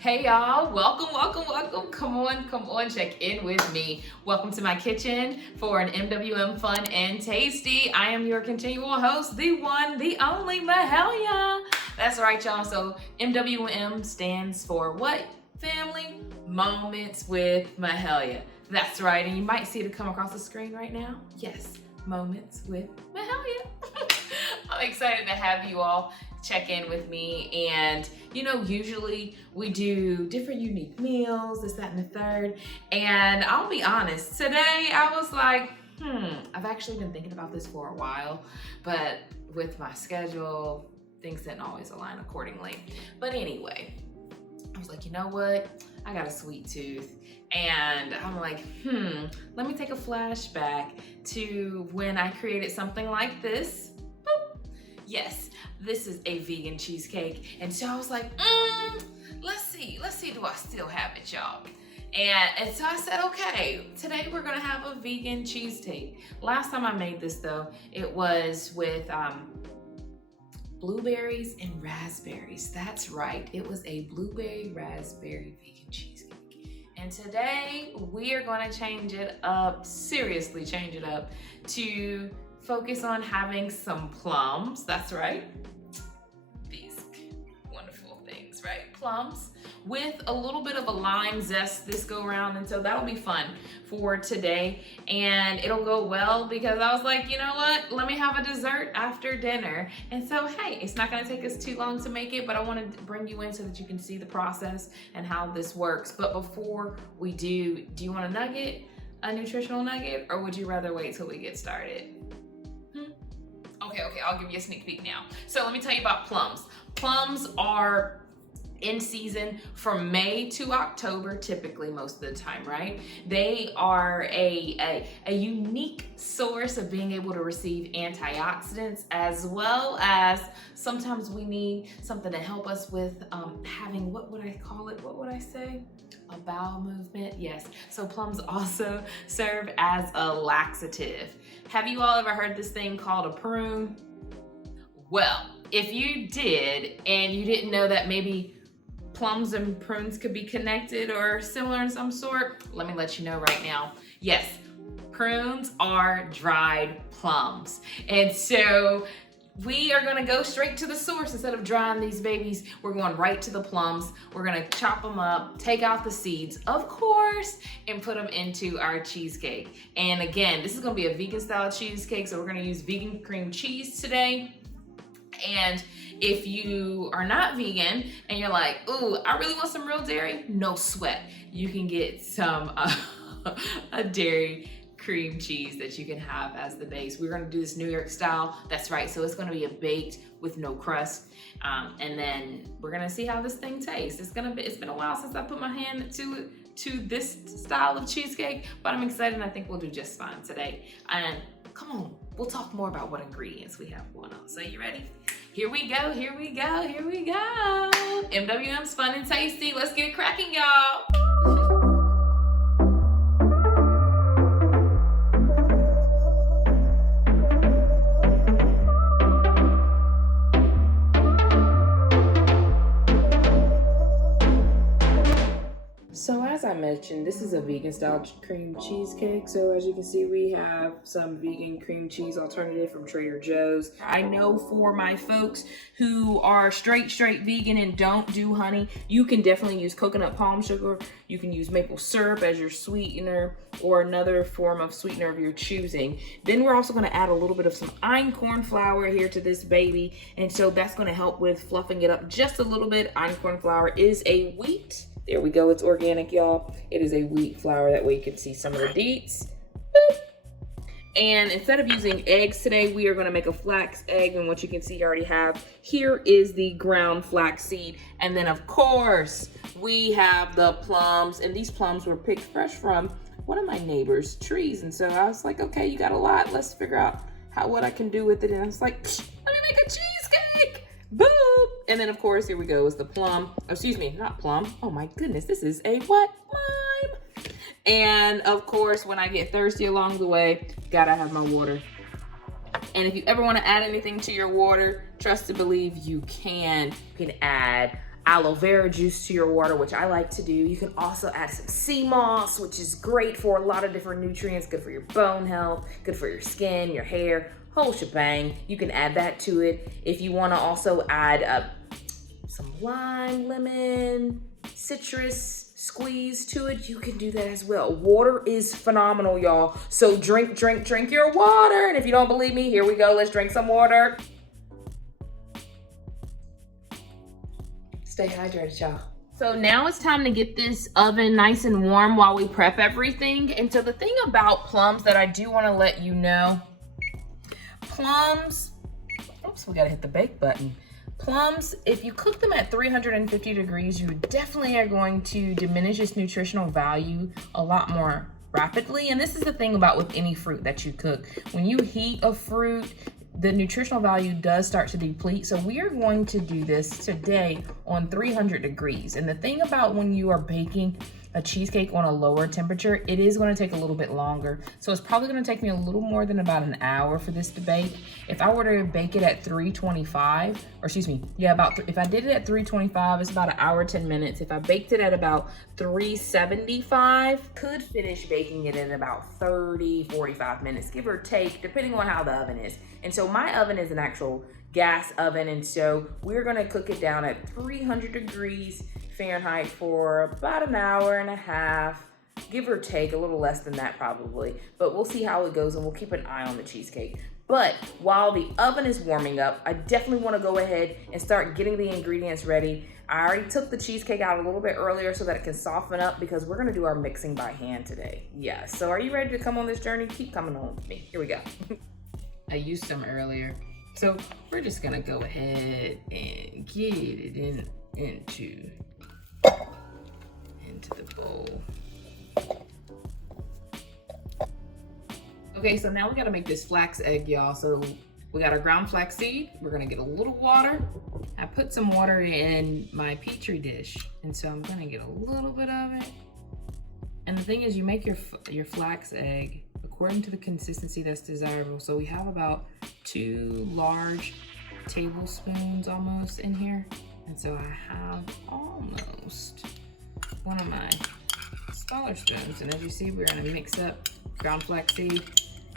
Hey y'all, welcome. Come on, check in with me. Welcome to my kitchen for an MWM Fun and Tasty. I am your continual host, the one, the only Mahalia. That's right, y'all. So MWM stands for what, family? Moments with Mahalia. That's right, and you might see it come across the screen right now. Yes, Moments with Mahalia. I'm excited to have you all check in with me. And usually we do different unique meals, this, that, and the third. And I'll be honest, today I was like, I've actually been thinking about this for a while, but with my schedule, things didn't always align accordingly. But anyway, I was like, you know what? I got a sweet tooth. And I'm like, let me take a flashback to when I created something like this. Boop. Yes, this is a vegan cheesecake. And so I was like, let's see, do I still have it, y'all? And so I said, okay, today we're gonna have a vegan cheesecake. Last time I made this though, it was with blueberries and raspberries. That's right, it was a blueberry raspberry vegan cheesecake. And today we are gonna change it up, seriously change it up, to focus on having some plums. That's right, these wonderful things, right? Plums with a little bit of a lime zest this go around. And so that'll be fun for today. And it'll go well because I was like, you know what? Let me have a dessert after dinner. And so, hey, it's not gonna take us too long to make it, but I wanna bring you in so that you can see the process and how this works. But before we do you want a nugget, a nutritional nugget, or would you rather wait till we get started? Okay, I'll give you a sneak peek now. So let me tell you about plums. Plums are in season from May to October, typically most of the time, right? They are a unique source of being able to receive antioxidants, as well as sometimes we need something to help us with having, what would I call it? What would I say? A bowel movement, yes. So plums also serve as a laxative. Have you all ever heard this thing called a prune? Well, if you did and you didn't know that maybe plums and prunes could be connected or similar in some sort, let me let you know right now. Yes, prunes are dried plums. And so we are gonna go straight to the source. Instead of drying these babies, we're going right to the plums. We're gonna chop them up, take out the seeds, of course, and put them into our cheesecake. And again, this is gonna be a vegan style cheesecake, so we're gonna use vegan cream cheese today. And if you are not vegan and you're like, ooh, I really want some real dairy, no sweat. You can get some a dairy cream cheese that you can have as the base. We're gonna do this New York style. That's right, so it's gonna be a baked with no crust. And then we're gonna see how this thing tastes. It's been a while since I put my hand to this style of cheesecake, but I'm excited and I think we'll do just fine today. And come on, we'll talk more about what ingredients we have going on. So you ready? Here we go. MWM's Fun and Tasty. Let's get it cracking, y'all. So as I mentioned, this is a vegan style cream cheesecake. So as you can see, we have some vegan cream cheese alternative from Trader Joe's. I know for my folks who are straight vegan and don't do honey, you can definitely use coconut palm sugar. You can use maple syrup as your sweetener or another form of sweetener of your choosing. Then we're also gonna add a little bit of some einkorn flour here to this baby. And so that's gonna help with fluffing it up just a little bit. Einkorn flour is a wheat. There we go, it's organic, y'all. It is a wheat flour, that way you can see some of the deets. Boop. And instead of using eggs today, we are gonna make a flax egg, and what you can see I already have here is the ground flax seed. And then of course, we have the plums, and these plums were picked fresh from one of my neighbor's trees. And so I was like, okay, you got a lot, let's figure out what I can do with it. And I was like, let me make a cheesecake, boom. And then of course, here we go, is the plum. Excuse me, not plum. Oh my goodness, this is a what? Lime. And of course, when I get thirsty along the way, gotta have my water. And if you ever wanna add anything to your water, trust to believe you can. You can add aloe vera juice to your water, which I like to do. You can also add some sea moss, which is great for a lot of different nutrients, good for your bone health, good for your skin, your hair, whole shebang. You can add that to it. If you wanna also add some lime, lemon, citrus squeeze to it, you can do that as well. Water is phenomenal, y'all. So drink your water. And if you don't believe me, here we go. Let's drink some water. Stay hydrated, y'all. So now it's time to get this oven nice and warm while we prep everything. And so the thing about plums that I do want to let you know, plums, oops, we gotta hit the bake button. Plums, if you cook them at 350 degrees, you definitely are going to diminish its nutritional value a lot more rapidly. And this is the thing about with any fruit that you cook. When you heat a fruit, the nutritional value does start to deplete. So we are going to do this today on 300 degrees. And the thing about when you are baking a cheesecake on a lower temperature, it is going to take a little bit longer. So it's probably going to take me a little more than about an hour for this to bake. If I were to bake it at 325, or excuse me, yeah, if I did it at 325, it's about an hour, 10 minutes. If I baked it at about 375, could finish baking it in about 30, 45 minutes, give or take, depending on how the oven is. And so my oven is an actual gas oven, and so we're gonna cook it down at 300 degrees Fahrenheit for about an hour and a half, give or take, a little less than that probably, but we'll see how it goes and we'll keep an eye on the cheesecake. But while the oven is warming up, I definitely want to go ahead and start getting the ingredients ready. I already took the cheesecake out a little bit earlier so that it can soften up because we're gonna do our mixing by hand today. Yeah, so are you ready to come on this journey? Keep coming on with me. Here we go. I used some earlier. So we're just gonna go ahead and get it into the bowl. Okay, so now we gotta make this flax egg, y'all. So we got our ground flax seed. We're gonna get a little water. I put some water in my Petri dish, and so I'm gonna get a little bit of it. And the thing is, you make your flax egg according to the consistency that's desirable. So we have about 2 large tablespoons almost in here. And so I have almost one of my smaller spoons. And as you see, we're gonna mix up ground flax seed,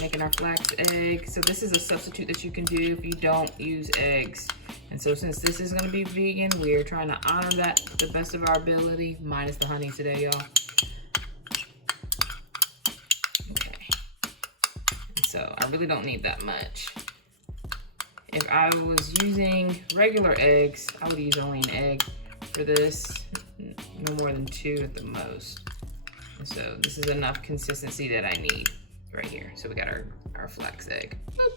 making our flax egg. So this is a substitute that you can do if you don't use eggs. And so since this is gonna be vegan, we are trying to honor that to the best of our ability, minus the honey today, y'all. Okay. So I really don't need that much. If I was using regular eggs, I would use only an egg for this, no more than 2 at the most. And so this is enough consistency that I need right here. So we got our flax egg. Boop.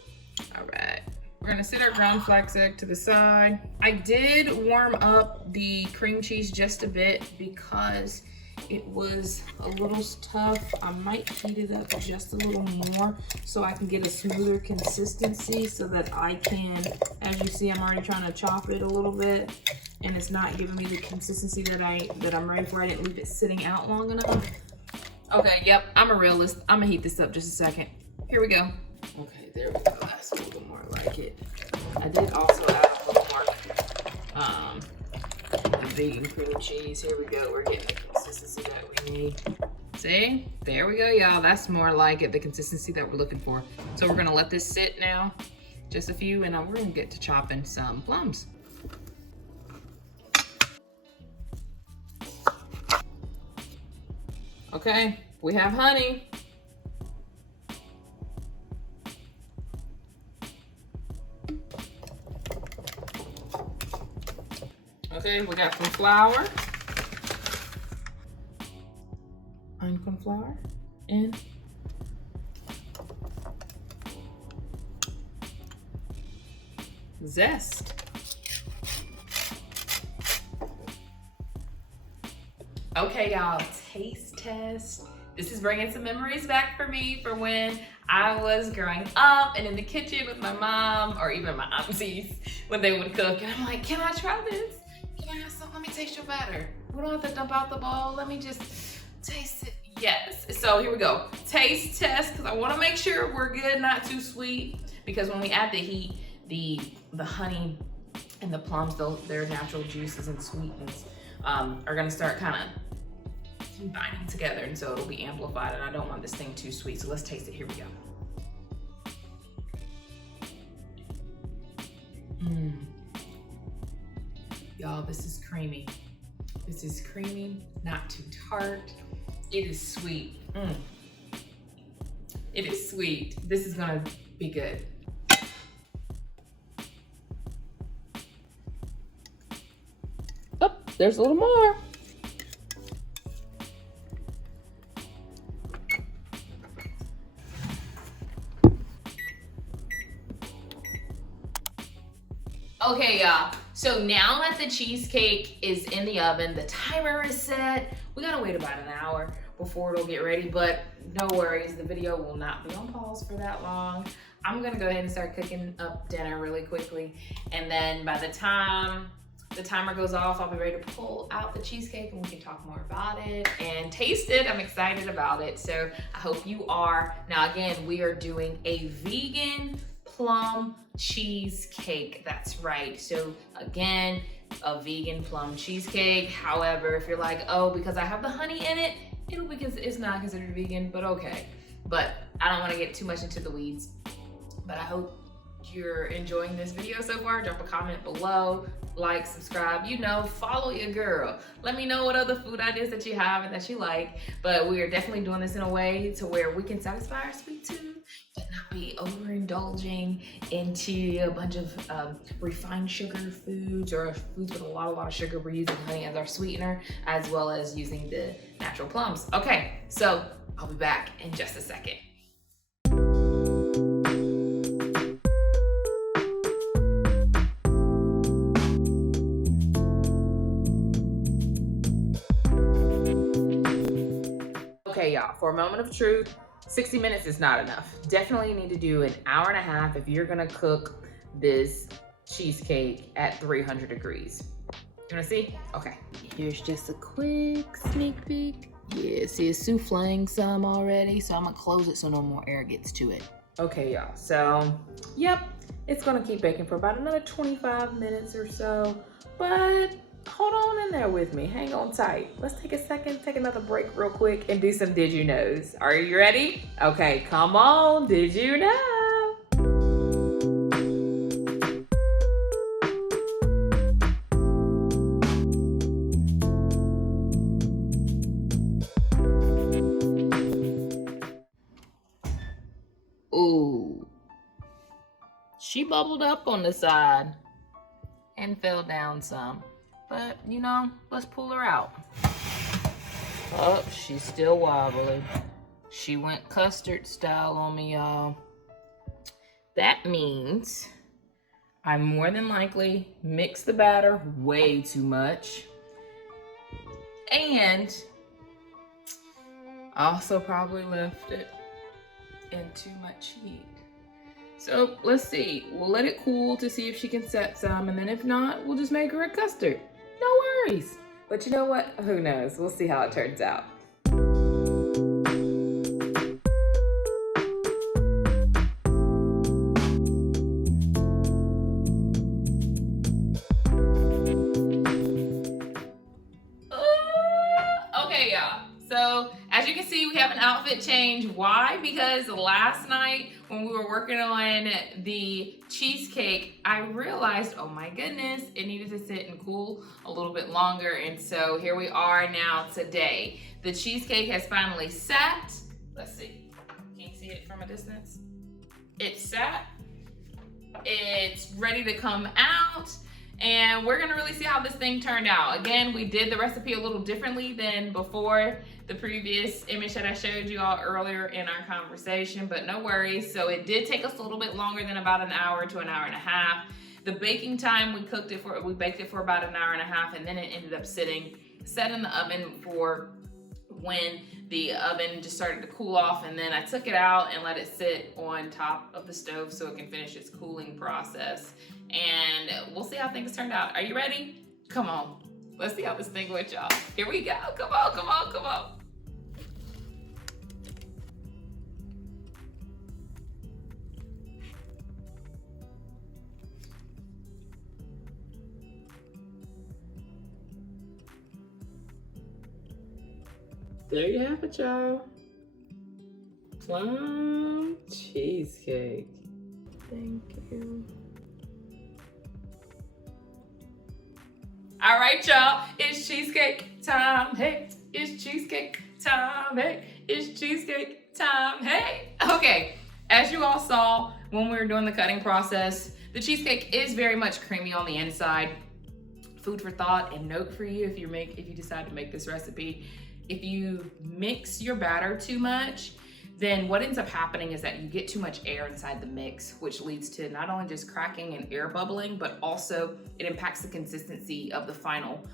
All right. We're gonna set our ground flax egg to the side. I did warm up the cream cheese just a bit because it was a little tough. I might heat it up just a little more so I can get a smoother consistency so that I can, as you see, I'm already trying to chop it a little bit and it's not giving me the consistency that I'm ready for. I didn't leave it sitting out long enough. Okay, yep, I'm a realist. I'm gonna heat this up just a second. Here we go. Okay, there we go. That's a little more like it. I did also add a little more the vegan cream cheese. Here we go. We're getting the consistency that we need. See? There we go, y'all. That's more like it, the consistency that we're looking for. So we're gonna let this sit now, just a few, and we're gonna get to chopping some plums. Okay, we have honey. Okay, we got some flour, uncooked flour, and zest. Okay, y'all, taste test. This is bringing some memories back for me for when I was growing up and in the kitchen with my mom or even my aunties when they would cook. And I'm like, can I try this? Can I have some? Let me taste your batter. We don't have to dump out the bowl. Let me just taste it. Yes. So here we go. Taste test, because I want to make sure we're good, not too sweet. Because when we add the heat, the honey And the plums, their natural juices and sweetness are gonna start kind of combining together, and so it'll be amplified, and I don't want this thing too sweet. So let's taste it. Here we go. Y'all, this is creamy. This is creamy, not too tart. It is sweet. It is sweet. This is gonna be good. Oh, there's a little more. Okay, y'all, so now that the cheesecake is in the oven, the timer is set. We gotta wait about an hour before it'll get ready, but no worries, the video will not be on pause for that long. I'm gonna go ahead and start cooking up dinner really quickly, and then by the time the timer goes off, I'll be ready to pull out the cheesecake and we can talk more about it and taste it. I'm excited about it, so I hope you are. Now again, we are doing a vegan plum cheesecake. That's right. So again, a vegan plum cheesecake. However, if you're like, oh, because I have the honey in it, it's not considered vegan, but okay. But I don't want to get too much into the weeds. But I hope you're enjoying this video so far. Drop a comment below, like, subscribe, follow your girl. Let me know what other food ideas that you have and that you like. But we are definitely doing this in a way to where we can satisfy our sweet tooth, but not be overindulging into a bunch of refined sugar foods or foods with a lot of sugar. We're using honey as our sweetener, as well as using the natural plums. Okay, so I'll be back in just a second. Okay, y'all, for a moment of truth, 60 minutes is not enough. Definitely need to do an hour and a half if you're gonna cook this cheesecake at 300 degrees. You wanna see? Okay. Here's just a quick sneak peek. Yeah, see it's souffling some already, so I'm gonna close it so no more air gets to it. Okay, y'all, so, yep, it's gonna keep baking for about another 25 minutes or so, but hold on in there with me. Hang on tight. Let's take a second, take another break real quick and do some Did You Knows. Are you ready? Okay, come on. Did you know? Ooh. She bubbled up on the side and fell down some. But, let's pull her out. Oh, she's still wobbly. She went custard style on me, y'all. That means I more than likely mixed the batter way too much. And I also probably left it in too much heat. So let's see. We'll let it cool to see if she can set some, and then if not, we'll just make her a custard. No worries. But you know what? Who knows? We'll see how it turns out. Okay, y'all. So as you can see, we have an outfit change. Why? Because last night when we were working on the cheesecake, I realized, oh my goodness, it needed to sit and cool a little bit longer. And so here we are now today. The cheesecake has finally sat. Let's see. Can you see it from a distance? It's sat. It's ready to come out. And we're gonna really see how this thing turned out. Again, we did the recipe a little differently than before the previous image that I showed you all earlier in our conversation, but no worries. So it did take us a little bit longer than about an hour to an hour and a half. The baking time, we baked it for about an hour and a half, and then it ended up set in the oven for when the oven just started to cool off, and then I took it out and let it sit on top of the stove so it can finish its cooling process. And we'll see how things turned out. Are you ready? Come on. Let's see how this thing went, y'all. Here we go. Come on, come on, come on. There you have it, y'all. Plum cheesecake. Thank you. All right, y'all. It's cheesecake time. Hey, it's cheesecake time. Hey, it's cheesecake time. Hey. Okay. As you all saw when we were doing the cutting process, the cheesecake is very much creamy on the inside. Food for thought and note for you if you decide to make this recipe. If you mix your batter too much, then what ends up happening is that you get too much air inside the mix, which leads to not only just cracking and air bubbling, but also it impacts the consistency of the final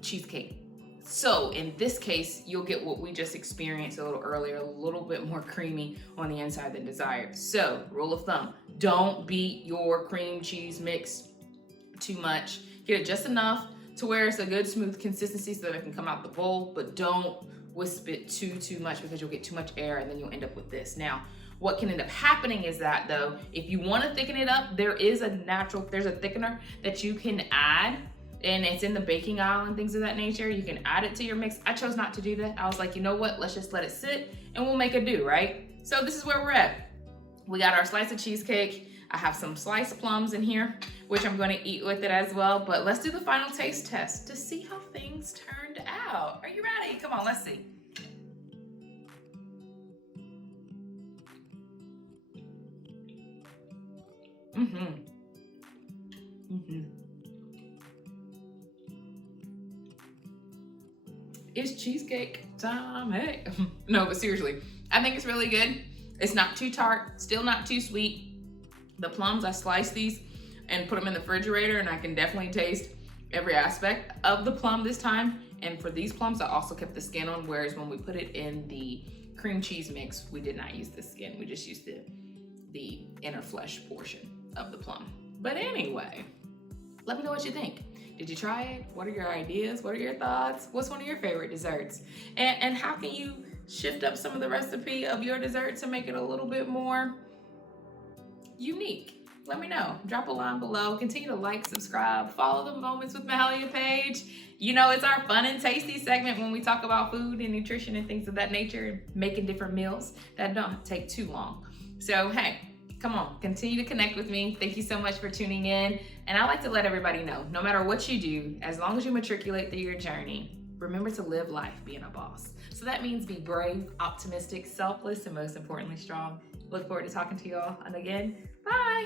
cheesecake. So in this case, you'll get what we just experienced a little earlier, a little bit more creamy on the inside than desired. So rule of thumb, don't beat your cream cheese mix too much. Get it just enough to where it's a good smooth consistency so that it can come out the bowl, but don't wisp it too much because you'll get too much air and then you'll end up with this. Now, what can end up happening is that though, if you want to thicken it up, there's a thickener that you can add, and it's in the baking aisle and things of that nature. You can add it to your mix. I chose not to do that. I was like, you know what? Let's just let it sit and we'll make a do, right? So this is where we're at. We got our slice of cheesecake. I have some sliced plums in here, which I'm gonna eat with it as well. But let's do the final taste test to see how things turned out. Are you ready? Come on, let's see. It's cheesecake time, hey. No, but seriously, I think it's really good. It's not too tart, still not too sweet. The plums, I sliced these and put them in the refrigerator, and I can definitely taste every aspect of the plum this time. And for these plums, I also kept the skin on, whereas when we put it in the cream cheese mix, we did not use the skin. We just used the inner flesh portion of the plum. But anyway, let me know what you think. Did you try it? What are your ideas? What are your thoughts? What's one of your favorite desserts? And how can you shift up some of the recipe of your dessert to make it a little bit more unique? Let me know. Drop a line below. Continue to like, subscribe, follow the Moments with Mahalia page. You know, it's our fun and tasty segment when we talk about food and nutrition and things of that nature, making different meals that don't take too long. So, hey, come on, continue to connect with me. Thank you so much for tuning in. And I like to let everybody know, no matter what you do, as long as you matriculate through your journey, remember to live life being a boss. So that means be brave, optimistic, selfless, and most importantly, strong. Look forward to talking to you all. And again, bye.